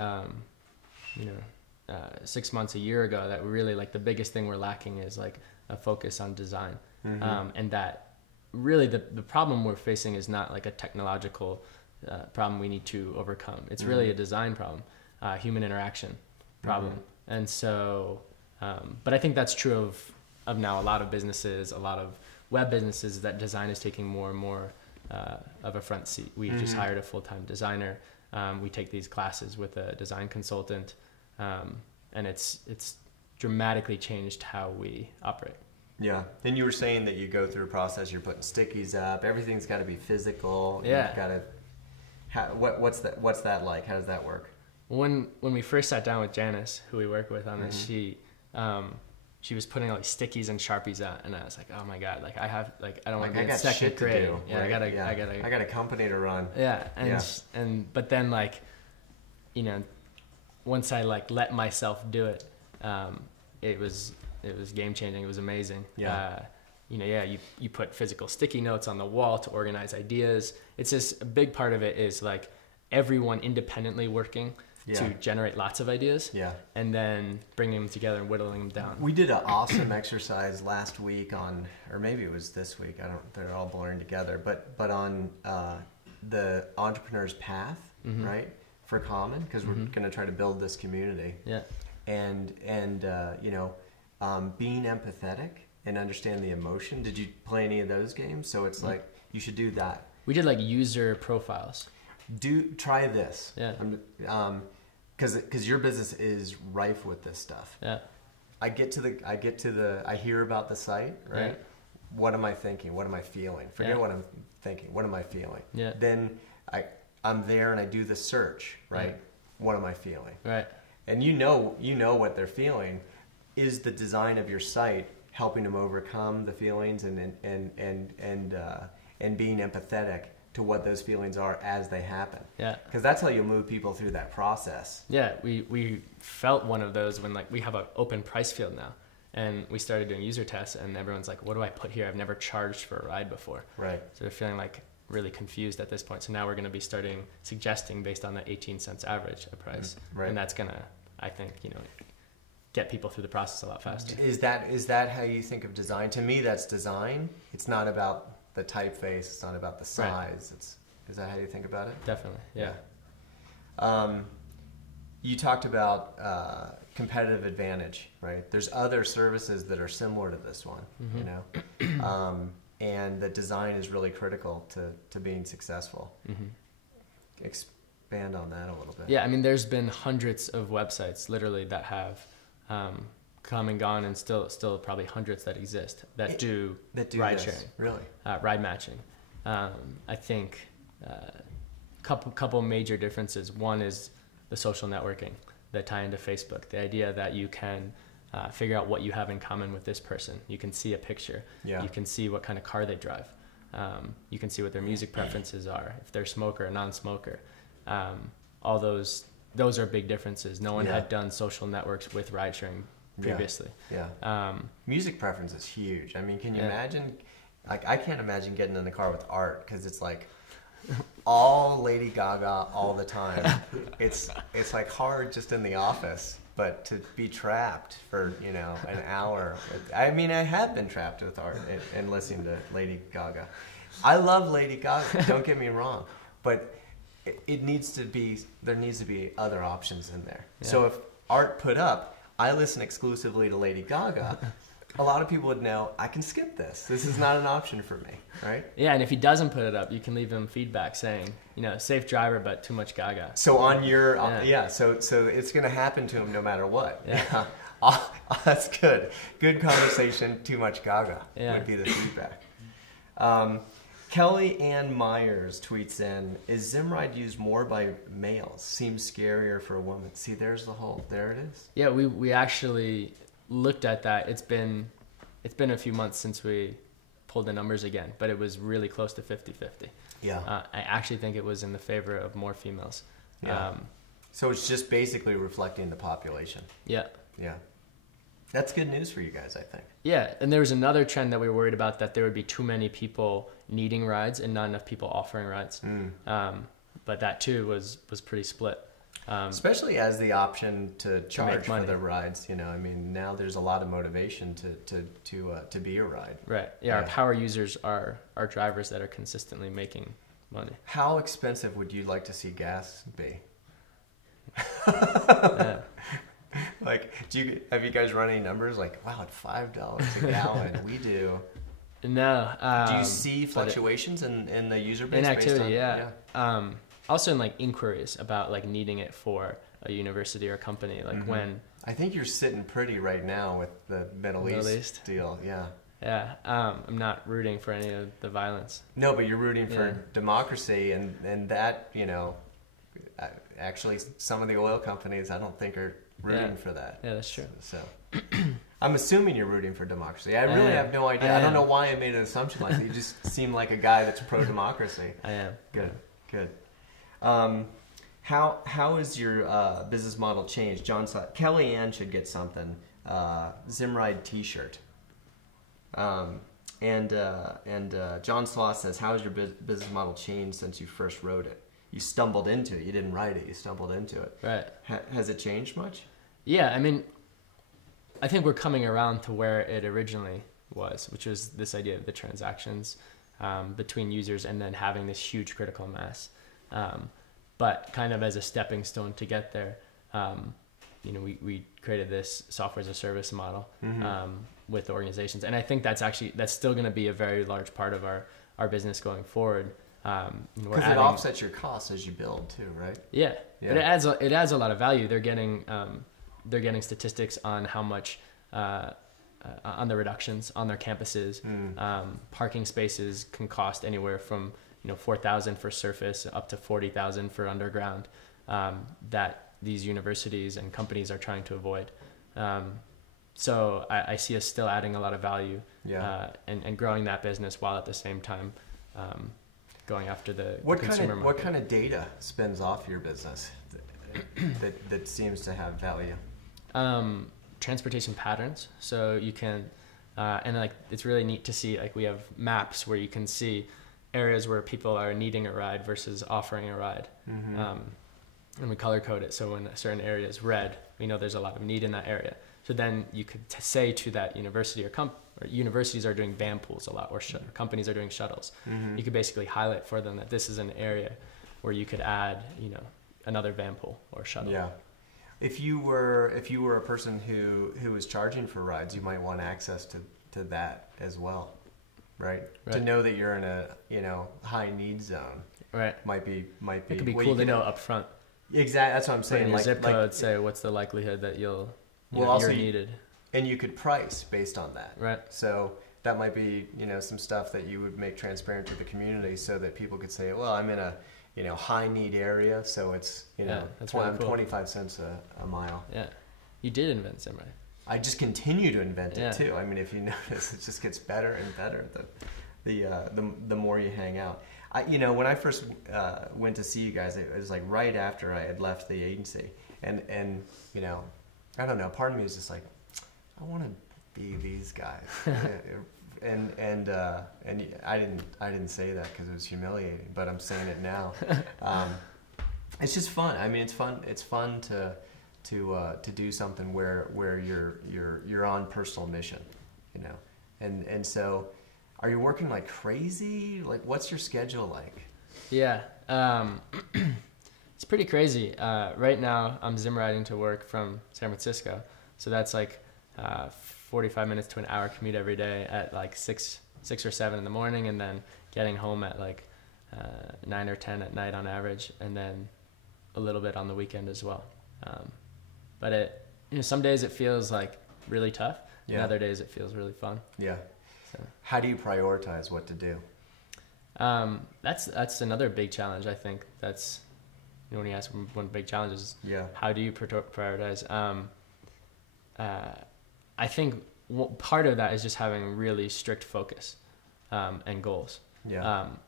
6 months, a year ago, that really like the biggest thing we're lacking is like a focus on design. Mm-hmm. And that really the problem we're facing is not like a technological problem we need to overcome. It's really a design problem, human interaction problem. Mm-hmm. And so, but I think that's true of now a lot of businesses, a lot of web businesses, that design is taking more and more of a front seat. We've just hired a full-time designer. We take these classes with a design consultant, and it's dramatically changed how we operate. Yeah, and you were saying that you go through a process. You're putting stickies up. Everything's got to be physical. Yeah. You've got to. What's that like? How does that work? When we first sat down with Janice, who we work with on this, she was putting like stickies and Sharpies out, and I was like, oh my god, like I don't want to be in second grade. Yeah, right? I got a company to run. Yeah, but then like, once I like let myself do it, it was game changing. It was amazing. Yeah. You put physical sticky notes on the wall to organize ideas. It's just a big part of it is like everyone independently working to generate lots of ideas. Yeah. And then bringing them together and whittling them down. We did an awesome exercise last week or maybe it was this week. They're all blurring together, but on the entrepreneur's path, right? For Common, because we're going to try to build this community. Yeah. And being empathetic and understand the emotion. Did you play any of those games? So it's like, you should do that. We did like user profiles. Try this. Yeah. Because your business is rife with this stuff. Yeah. I hear about the site, right? Yeah. What am I thinking? What am I feeling? Forget what I'm thinking. What am I feeling? Yeah. Then I'm there and I do the search, right? What am I feeling? Right. And you know what they're feeling. Is the design of your site helping them overcome the feelings and being empathetic to what those feelings are as they happen? Yeah. Because that's how you'll move people through that process. Yeah, we felt one of those when like we have an open price field now, and we started doing user tests, and everyone's like, "What do I put here? I've never charged for a ride before." Right. So they're feeling like really confused at this point. So now we're going to be starting suggesting based on the 18 cents average a price, right. And that's going to, I think, get people through the process a lot faster. Is that how you think of design? To me, that's design. It's not about the typeface. It's not about the size. Right. Is that how you think about it? Definitely. Yeah. You talked about competitive advantage, right? There's other services that are similar to this one, and the design is really critical to being successful. Expand on that a little bit. Yeah, I mean, there's been hundreds of websites literally that have come and gone, and still probably hundreds that exist that do ride sharing, really, ride matching. I think couple major differences. One is the social networking that tie into Facebook. The idea that you can figure out what you have in common with this person. You can see a picture. Yeah. You can see what kind of car they drive. You can see what their music preferences are, if they're a smoker or non-smoker. All those are big differences. No one had done social networks with ride sharing previously. Yeah. Music preference is huge. I mean, can you imagine? Like, I can't imagine getting in the car with Art, because it's like all Lady Gaga all the time. It's like hard just in the office, but to be trapped for an hour. I mean, I have been trapped with Art and listening to Lady Gaga. I love Lady Gaga. Don't get me wrong, but there needs to be other options in there. Yeah. So if Art put up, I listen exclusively to Lady Gaga, a lot of people would know, I can skip this. This is not an option for me, right? Yeah, and if he doesn't put it up, you can leave him feedback saying, safe driver, but too much Gaga. So on your, so it's going to happen to him no matter what. Yeah. That's good. Good conversation, too much Gaga would be the feedback. Kelly Ann Myers tweets in, is Zimride used more by males? Seems scarier for a woman. See, there it is. Yeah, we actually looked at that. It's been a few months since we pulled the numbers again, but it was really close to 50-50. Yeah. I actually think it was in the favor of more females. Yeah. So it's just basically reflecting the population. Yeah. Yeah. That's good news for you guys, I think. Yeah, and there was another trend that we were worried about, that there would be too many people needing rides and not enough people offering rides. But that too was pretty split. Especially as the option to charge for the rides. I mean, now there's a lot of motivation to be a ride. Right. Yeah, our power users are drivers that are consistently making money. How expensive would you like to see gas be? Yeah. Like, have you guys run any numbers? Like, wow, at $5 a gallon, we do. No. Do you see fluctuations in the user base? In activity, yeah. Also in like inquiries about like needing it for a university or company, like when. I think you're sitting pretty right now with the Middle East deal, yeah. Yeah, I'm not rooting for any of the violence. No, but you're rooting for democracy, and that, actually some of the oil companies I don't think are rooting for that. Yeah, that's true. So I'm assuming you're rooting for democracy. I really have no idea. I don't know why I made an assumption like that. You just seem like a guy that's pro-democracy. I am. Good. How is your business model changed? John, Kelly Ann should get something. Zimride T-shirt. And John Sloss says, how has your business model changed since you first wrote it? You stumbled into it. You didn't write it. You stumbled into it. Right. Has it changed much? Yeah, I mean, I think we're coming around to where it originally was, which was this idea of the transactions between users and then having this huge critical mass. But kind of as a stepping stone to get there, we created this software as a service model with organizations. And I think that's still going to be a very large part of our business going forward. Because it offsets your costs as you build too, right? Yeah. But it adds a lot of value. They're getting statistics on how much on the reductions on their campuses. Parking spaces can cost anywhere from $4,000 for surface up to $40,000 for underground. That these universities and companies are trying to avoid. So I see us still adding a lot of value and growing that business while at the same time going after the consumer market. What kind of data spins off your business that seems to have value? Transportation patterns. So you can, and it's really neat to see, we have maps where you can see areas where people are needing a ride versus offering a ride. And we color code it. So when a certain area is red, we know there's a lot of need in that area. So then you could say to that university or universities are doing van pools a lot, or companies are doing shuttles. You could basically highlight for them that this is an area where you could add, another van pool or shuttle. Yeah. If you were a person who was charging for rides, you might want access to that as well, right? To know that you're in a high need zone. Right. Might be. It could be cool to know up front. Exactly. That's what I'm saying. In your zip code, say what's the likelihood that you're needed. And you could price based on that. Right. So that might be, some stuff that you would make transparent to the community so that people could say, well, I'm in a, high need area. So it's, that's really cool. 25 cents a mile. Yeah. You did invent Zimride. I just continue to invent it too. I mean, if you notice, it just gets better and better the more you hang out. When I first went to see you guys, it was right after I had left the agency. And I don't know, part of me was just I want to be these guys. and I didn't say that because it was humiliating, but I'm saying it now. It's just fun. I mean, it's fun to do something where you're on personal mission, and so are you working like crazy? What's your schedule like? Yeah. It's pretty crazy. Right now I'm Zimriding to work from San Francisco. So that's 45 minutes to an hour commute every day at 6 or 7 in the morning, and then getting home at 9 or 10 at night on average, and then a little bit on the weekend as well. But some days it feels really tough, and other days it feels really fun. Yeah. So. How do you prioritize what to do? That's another big challenge. I think that's when you ask one big challenge is how do you prioritize? I think part of that is just having really strict focus and goals.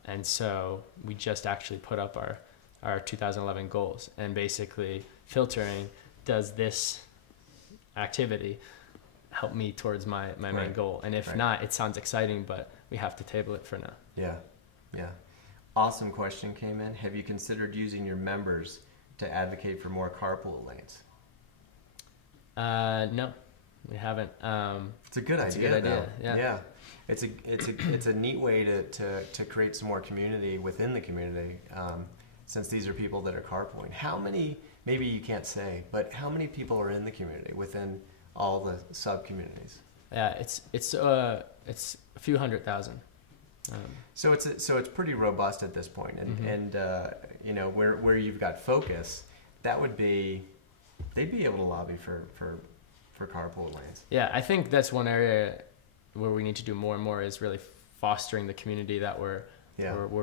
And so we just actually put up our 2011 goals, and basically filtering, does this activity help me towards my main goal? And if not, it sounds exciting, but we have to table it for now. Yeah. Awesome question came in. Have you considered using your members to advocate for more carpool lanes? No, we haven't. It's a good idea. It's a good idea. Yeah. It's a neat way to create some more community within the community, since these are people that are carpooling. How many? Maybe you can't say, but how many people are in the community within all the sub communities? Yeah, it's a few 100,000. So it's pretty robust at this point, and where you've got focus, that would be, they'd be able to lobby for carpool lanes. Yeah, I think that's one area where we need to do more and more is really fostering the community that we're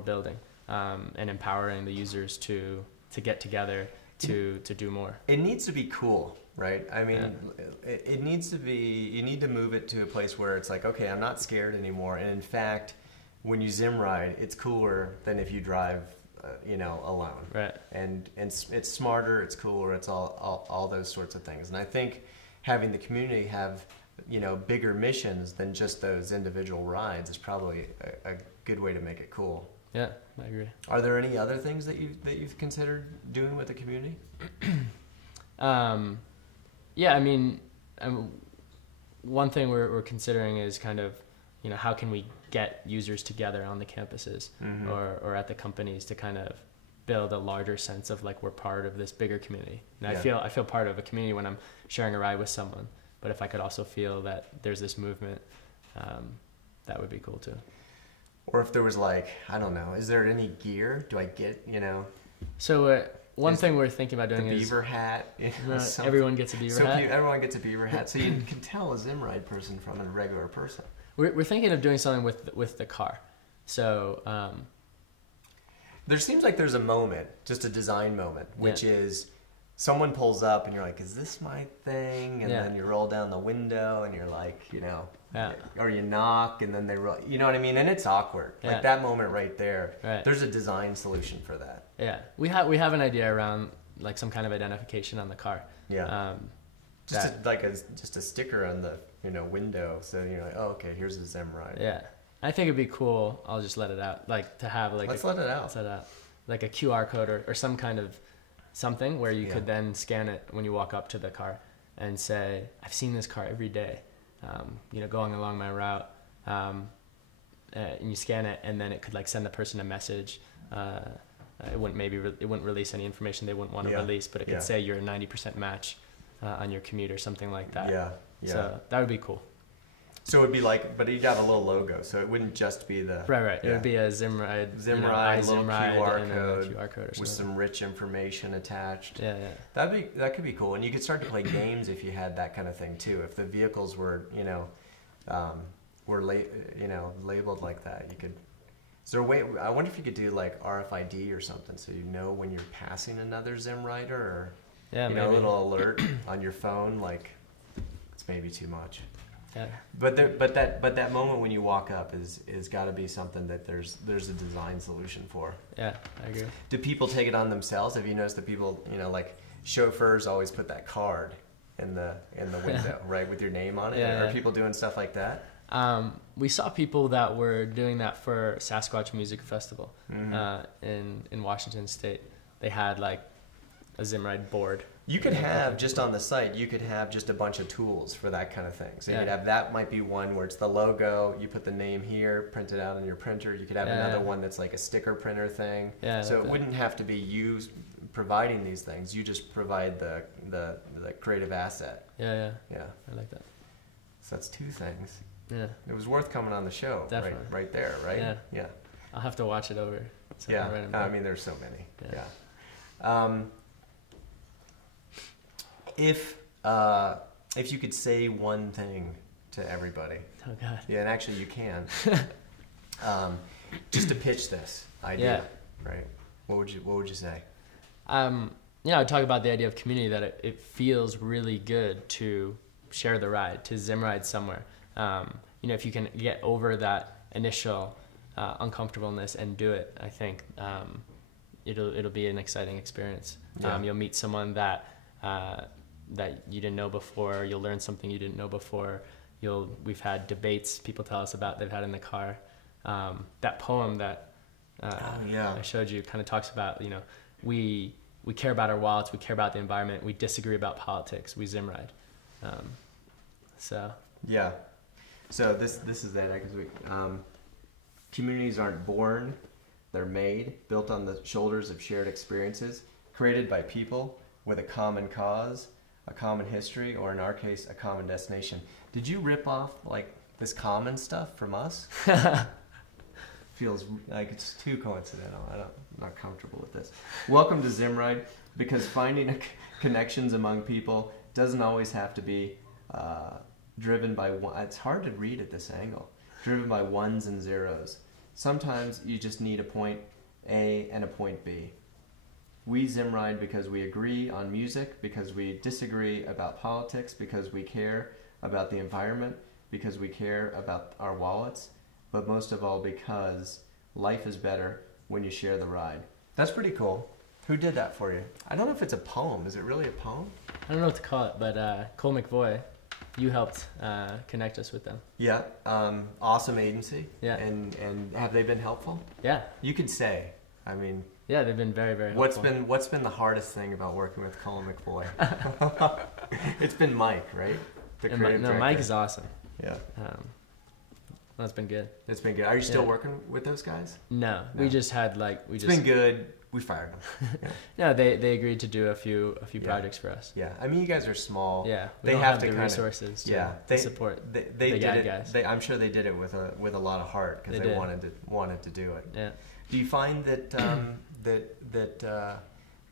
building, and empowering the users to get together to do more. It needs to be cool, right? I mean, it needs to be, you need to move it to a place where it's okay, I'm not scared anymore. And in fact, when you Zimride, it's cooler than if you drive, alone. Right. And it's smarter, it's cooler, it's all those sorts of things. And I think having the community have, you know, bigger missions than just those individual rides is probably a good way to make it cool. Yeah, I agree. Are there any other things that you've considered doing with the community? Yeah, I mean, one thing we're considering is kind of, you know, how can we get users together on the campuses or at the companies to kind of build a larger sense of like we're part of this bigger community. And I feel part of a community when I'm sharing a ride with someone. But if I could also feel that there's this movement, that would be cool too. Or if there was like, I don't know, is there any gear? Do I get, you know? So one thing we're thinking about doing the is beaver hat. You know, everyone gets a beaver hat. Everyone gets a beaver hat, so you can tell a Zimride person from a regular person. We're thinking of doing something with the car. So there seems like there's a moment, just a design moment, which is someone pulls up and you're like, is this my thing? And then you roll down the window and you're like, you know, or you knock and then they roll, you know what I mean? And it's awkward. Like that moment right there, there's a design solution for that. Yeah. We have an idea around like some kind of identification on the car. Yeah. Just a sticker on the, you know, window. So you're like, oh, okay, here's a Zimride. Yeah. I think it'd be cool. I'll just let it out. Like to have like, let's let it out. Like a QR code or some kind of something where you could then scan it when you walk up to the car and say, I've seen this car every day, you know, going along my route, and you scan it and then it could like send the person a message. It wouldn't release any information they wouldn't want to release, but it could say you're a 90% match on your commute or something like that. Yeah. So that would be cool. So it would be like, but you'd have a little logo, so it wouldn't just be the... Right. It would be a Zimride, little QR code with some rich information attached. Yeah. That could be cool, and you could start to play games if you had that kind of thing too. If the vehicles were, you know, labeled like that, you could. Is there a way? I wonder if you could do like RFID or something, so you know when you're passing another Zimrider, or maybe a little alert on your phone, like it's maybe too much. Yeah. But that moment when you walk up is got to be something that there's a design solution for. Yeah, I agree. Do people take it on themselves? Have you noticed that people, you know, like chauffeurs always put that card in the window, right, with your name on it? Are people doing stuff like that? We saw people that were doing that for Sasquatch Music Festival in Washington State. They had like a Zimride board. You could have just on the site, you could have just a bunch of tools for that kind of thing. So you'd have, that might be one where it's the logo, you put the name here, print it out on your printer. You could have another one that's like a sticker printer thing. Yeah, so it wouldn't have to be you providing these things. You just provide the creative asset. Yeah. I like that. So that's two things. Yeah. It was worth coming on the show. Definitely. Right there, right? Yeah. I'll have to watch it over. So I mean, there's so many. Yeah. If you could say one thing to everybody. Oh God. Yeah, and actually you can. Just to pitch this idea, right? What would you say? I'd talk about the idea of community, that it feels really good to share the ride, to Zimride somewhere. If you can get over that initial uncomfortableness and do it, I think it'll be an exciting experience. Yeah. You'll meet someone that you didn't know before. You'll learn something you didn't know before. We've had debates people tell us about they've had in the car. That poem that I showed you kind of talks about, we care about our wallets, we care about the environment, we disagree about politics, we Zimride. Yeah. So this is that, because communities aren't born, they're made, built on the shoulders of shared experiences, created by people with a common cause, a common history, or in our case, a common destination. Did you rip off like this common stuff from us? Feels like it's too coincidental. I'm not comfortable with this. Welcome to Zimride, because finding connections among people doesn't always have to be driven by one. It's hard to read at this angle. Driven by ones and zeros. Sometimes you just need a point A and a point B. We Zimride because we agree on music, because we disagree about politics, because we care about the environment, because we care about our wallets, but most of all because life is better when you share the ride. That's pretty cool. Who did that for you? I don't know if it's a poem. Is it really a poem? I don't know what to call it, but Cole McVoy, you helped connect us with them. Yeah. Awesome agency. Yeah. And have they been helpful? Yeah. You could say. I mean. Yeah, they've been very, very helpful. What's been the hardest thing about working with Cole McVoy? It's been Mike, right? The creative director. Mike is awesome. Yeah. That's been good. It's been good. Are you still working with those guys? No. We just had It's been good. We fired them. Yeah. No, they agreed to do a few projects for us. Yeah, I mean, you guys are small. Yeah, they don't have the resources to support. They the did it. guys. I'm sure they did it with a lot of heart because they wanted to do it. Yeah. Do you find that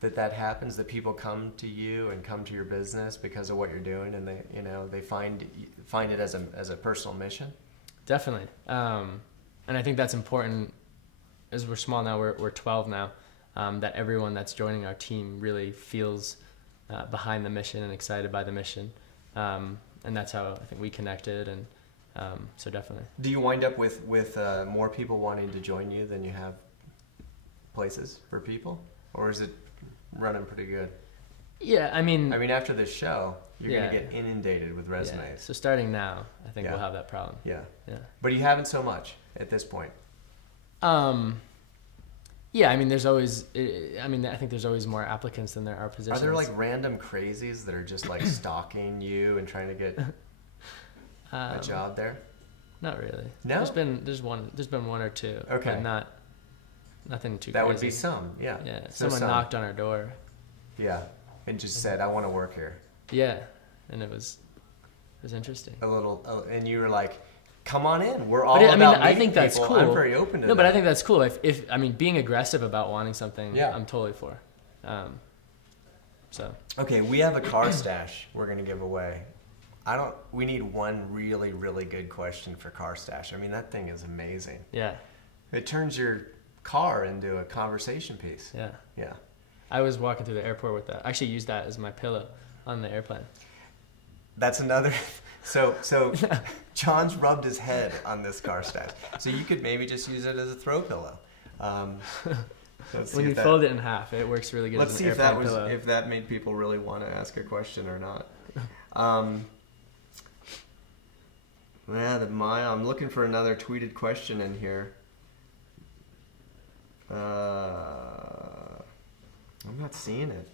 that happens, that people come to you and come to your business because of what you're doing, and they find it as a personal mission? Definitely, and I think that's important. As we're small now, we're 12 now. That everyone that's joining our team really feels behind the mission and excited by the mission, and that's how I think we connected. And so definitely. Do you wind up with more people wanting to join you than you have places for people, or is it running pretty good? Yeah, I mean, after this show, you're gonna get inundated with resumes. Yeah. So starting now, I think we'll have that problem. Yeah. Yeah. But you haven't so much at this point. Yeah, I mean, there's always. I think there's always more applicants than there are positions. Are there like random crazies that are just like stalking you and trying to get a job there? Not really. No. There's been one or two. Okay. But nothing too. That crazy. would be some. Yeah. Yeah. So Someone knocked on our door. Yeah, and just said, "I want to work here." Yeah, and it was interesting. A little, and you were like, "Come on in. We're all I think that's people. cool. I'm very open to that." No, but I think that's cool. If being aggressive about wanting something, I'm totally for. So. Okay, we have a car stash we're gonna give away. We need one really, really good question for car stash. I mean, that thing is amazing. Yeah. It turns your car into a conversation piece. Yeah. Yeah. I was walking through the airport with that. I actually used that as my pillow on the airplane. That's another. So John's rubbed his head on this car stash. So you could maybe just use it as a throw pillow. When you fold it in half, it works really good. Let's as see an if that pillow. if that made people really want to ask a question or not. I'm looking for another tweeted question in here. I'm not seeing it.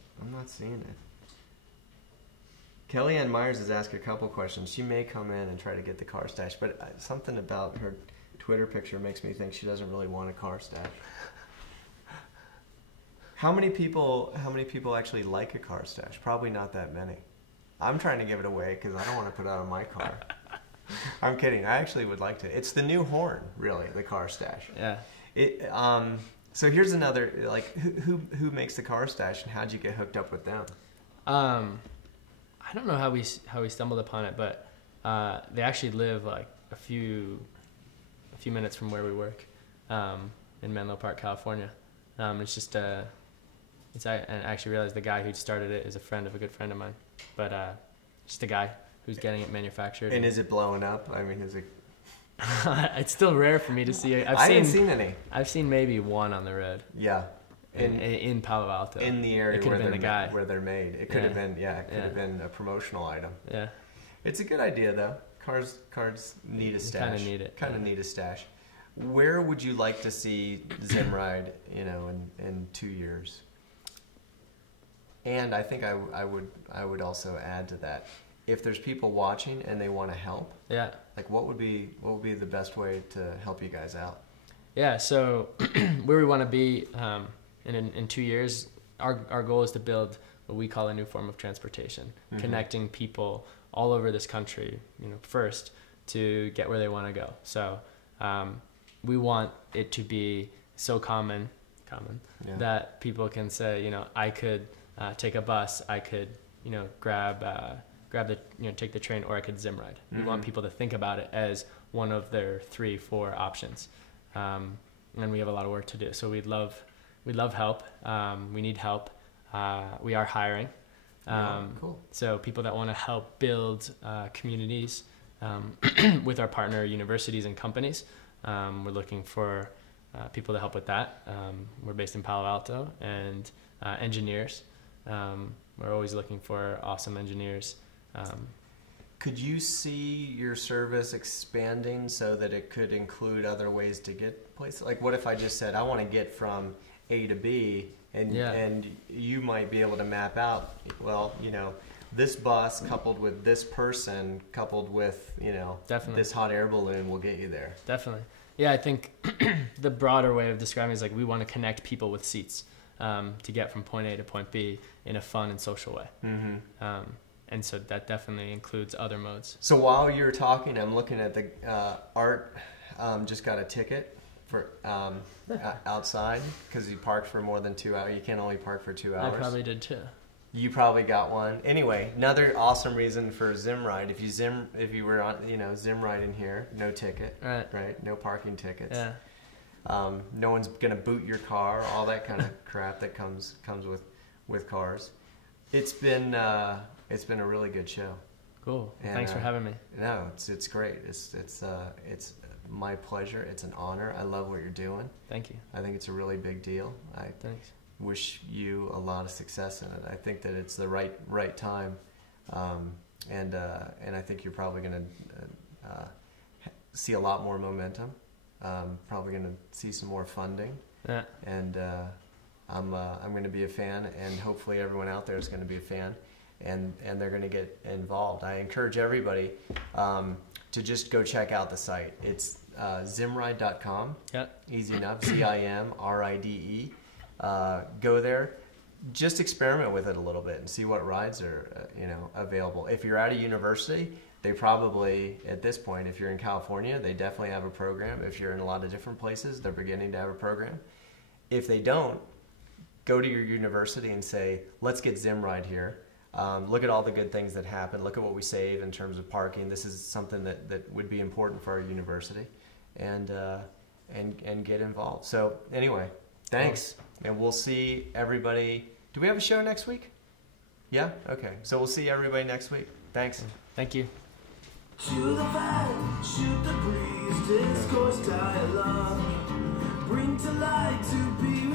Kellyanne Myers has asked a couple questions. She may come in and try to get the car stash, but something about her Twitter picture makes me think she doesn't really want a car stash. How many people actually like a car stash? Probably not that many. I'm trying to give it away because I don't want to put it on my car. I'm kidding. I actually would like to. It's the new horn, really, the car stash. Yeah. So here's another, like, who makes the car stash, and how'd you get hooked up with them? I don't know how we stumbled upon it, but they actually live like a few minutes from where we work, in Menlo Park, California. It's just and I actually realized the guy who started it is a friend of a good friend of mine, but just a guy who's getting it manufactured. And is it blowing up? I mean, is it? It's still rare for me to see. I haven't seen any. I've seen maybe one on the road. Yeah. In Palo Alto. In the area where they're made. It could have been, it could have been a promotional item. Yeah. It's a good idea though. Cars need a stash. Kind of need it. Need a stash. Where would you like to see Zimride, in 2 years? And I think I would also add to that, if there's people watching and they want to help. Yeah. Like what would be the best way to help you guys out? Yeah. So where we want to be in 2 years, our goal is to build what we call a new form of transportation, connecting people all over this country, first to get where they want to go. So we want it to be so common that people can say, I could take a bus, I could, take the train, or I could Zimride. We want people to think about it as one of their 3-4 options. And we have a lot of work to do. So we'd love help. We need help. We are hiring. Cool. So people that want to help build communities with our partner universities and companies. We're looking for people to help with that. We're based in Palo Alto, and engineers. We're always looking for awesome engineers. Could you see your service expanding so that it could include other ways to get places? Like, what if I just said, I want to get from A to B, and you might be able to map out, well, you know, this bus coupled with this person coupled with, you know, Definitely. this hot air balloon will get you there. Definitely. Yeah, I think the broader way of describing it is like we want to connect people with seats to get from point A to point B in a fun and social way. Mm-hmm. And so that definitely includes other modes. So while you're talking, I'm looking at the Art just got a ticket for outside because you parked for more than 2 hours. You can only park for 2 hours. I probably did too. You probably got one. Anyway, another awesome reason for Zimride. If you were on, you know, Zimride in here, no ticket, right? No parking tickets. Yeah. No one's gonna boot your car. All that kind of crap that comes with cars. It's been a really good show. Cool. And, thanks for having me. No, it's great. It's my pleasure. It's an honor. I love what you're doing. Thank you. I think it's a really big deal. Thanks. Wish you a lot of success in it. I think that it's the right time, and I think you're probably going to see a lot more momentum. Probably going to see some more funding. Yeah. And I'm going to be a fan, and hopefully everyone out there is going to be a fan, and they're going to get involved. I encourage everybody to just go check out the site. It's Zimride.com. Yep. Easy enough. Zimride. Go there, just experiment with it a little bit and see what rides are available. If you're at a university, they probably, at this point, if you're in California, they definitely have a program. If you're in a lot of different places, they're beginning to have a program. If they don't, go to your university and say, let's get Zimride here. Look at all the good things that happen. Look at what we save in terms of parking. This is something that would be important for our university, and get involved. So anyway, thanks. And we'll see everybody. Do we have a show next week? Yeah? Okay. So we'll see everybody next week. Thanks. Thank you. Shoot the vibe, shoot the breeze, discourse dialogue. Bring to light to be